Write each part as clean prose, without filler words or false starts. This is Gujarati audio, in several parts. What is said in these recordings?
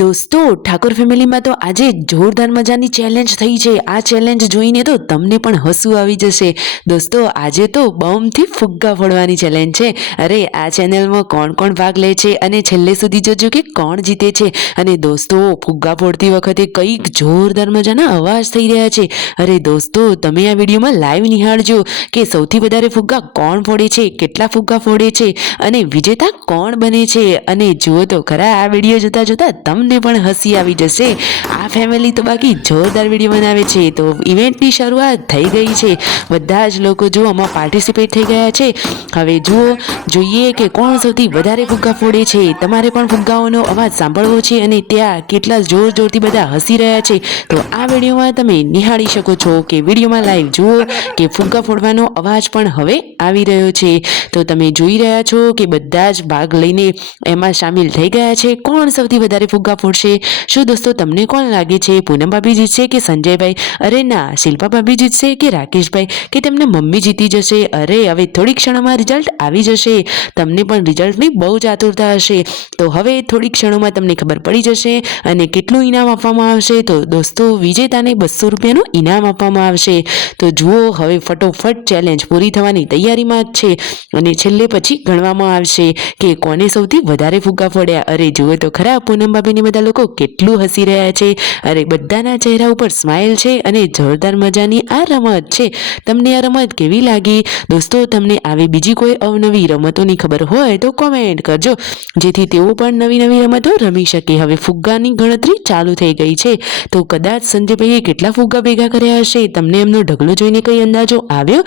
દોસ્તો ઠાકોર ફેમિલીમાં તો આજે જોરદાર મજાની ચેલેન્જ થઈ છે। આ ચેલેન્જ જોઈને તો તમને પણ હસવું આવી જશે। દોસ્તો આજે તો બોમ્બથી ફુગ્ગા ફોડવાની ચેલેન્જ છે। અરે આ ચેનલમાં કોણ કોણ ભાગ લે છે અને છેલ્લે સુધી જોજો કે કોણ જીતે છે। અને દોસ્તો ફુગ્ગા ફોડતી વખતે કંઈક જોરદાર મજાના અવાજ થઈ રહ્યા છે। અરે દોસ્તો તમે આ વિડીયોમાં લાઈવ નિહાળજો કે સૌથી વધારે ફુગ્ગા કોણ ફોડે છે, કેટલા ફુગ્ગા ફોડે છે અને વિજેતા કોણ બને છે। અને જુઓ તો ખરા આ વિડીયો જોતા જોતા તમને પણ હસી આવી જશે। આ ફેમિલી તો બાકી જોરદાર વિડીયો બનાવે છે। તો ઇવેન્ટની શરૂઆત થઈ ગઈ છે। બધા જ લોકો જો આમાં પાર્ટિસિપેટ થઈ ગયા છે। હવે જોઈએ કે કોણ સૌથી વધારે ફુગ્ગા ફોડે છે। તમારે પણ ફુગ્ગાઓનો અવાજ સાંભળવો છે અને ત્યાં કેટલા જોર જોરથી બધા હસી રહ્યા છે। તો આ વિડીયોમાં તમે નિહાળી શકો છો કે વિડીયોમાં લાઈવ જુઓ કે ફુગ્ગા ફોડવાનો અવાજ પણ હવે આવી રહ્યો છે। તો તમે જોઈ રહ્યા છો કે બધા જ ભાગ લઈને એમાં સામેલ થઈ ગયા છે। કોણ સૌથી વધારે ફુગ્ગા ફોડશે? શું દોસ્તો તમને કોણ લાગે છે? પૂનમ ભાભી જીતશે કે સંજયભાઈ? અરે ના, શિલ્પા ભાભી જીતશે કે રાકેશભાઈ કે તેમના મમ્મી જીતી જશે? અરે હવે થોડી ક્ષણોમાં રિઝલ્ટ આવી જશે। તમને પણ રિઝલ્ટની બહુ જ આતુરતા હશે। તો હવે થોડી ક્ષણોમાં તમને ખબર પડી જશે અને કેટલું ઇનામ આપવામાં આવશે। તો દોસ્તો વિજેતાને 200 રૂપિયાનું ઇનામ આપવામાં આવશે। તો જુઓ હવે ફટોફટ ચેલેન્જ પૂરી થવાની તૈયારીમાં જ છે અને છેલ્લે પછી ગણવામાં આવશે કે કોને સૌથી વધારે ફુગ્ગા ફોડ્યા। અરે જુઓ તો ખરા પૂનમ ભાભીને બધા લોકો કેટલું હસી રહ્યા છે। અરે બધાના ચહેરા ઉપર સ્માઇલ છે અને જોરદાર મજાની આ રમત છે। તમને આ રમત કેવી લાગી? દોસ્તો તમને આવી બીજી કોઈ અવનવી રમતોની ખબર હોય તો કોમેન્ટ કરજો જેથી તેઓ પણ નવી નવી રમતો રમી શકે। હવે ફુગ્ગાની ગણતરી ચાલુ થઈ ગઈ છે। તો કદાચ સંજયભાઈએ કેટલા ફુગ્ગા ભેગા કર્યા હશે? તમને એમનો ઢગલો જોઈને કઈ અંદાજો આવ્યો?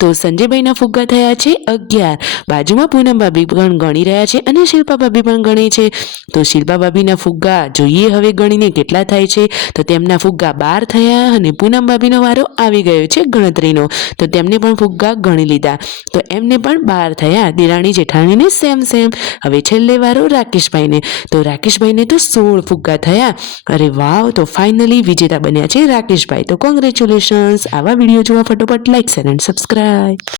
તો સંજયભાઈના ફુગ્ગા થયા છે 11। બાજુમાં પૂનમ ભાભી પણ ગણી રહ્યા છે અને શિલ્પા ભાભી પણ ગણે છે। તો શિલ્પા ભાભીના ફુગ્ગા જોઈએ હવે ગણીને કેટલા થાય છે। તો તેમના ફુગ્ગા 12 થયા અને પૂનમ ભાભીનો વારો આવી ગયો છે ગણતરીનો। તો તેમને પણ ફુગ્ગા ગણી લીધા તો એમને પણ 12 થયા। દિરાણી જેઠાણીને સેમ। હવે છેલ્લે વારો રાકેશભાઈને। તો રાકેશભાઈને તો 16 ફુગ્ગા થયા। અરે વાવ! તો ફાઇનલી વિજેતા બન્યા છે રાકેશભાઈ। તો કોંગ્રેચ્યુલેશન્સ। આવા વિડીયો જોવા ફટોફટ લાઈક શેર એન્ડ સબસ્ક્રાઇબ।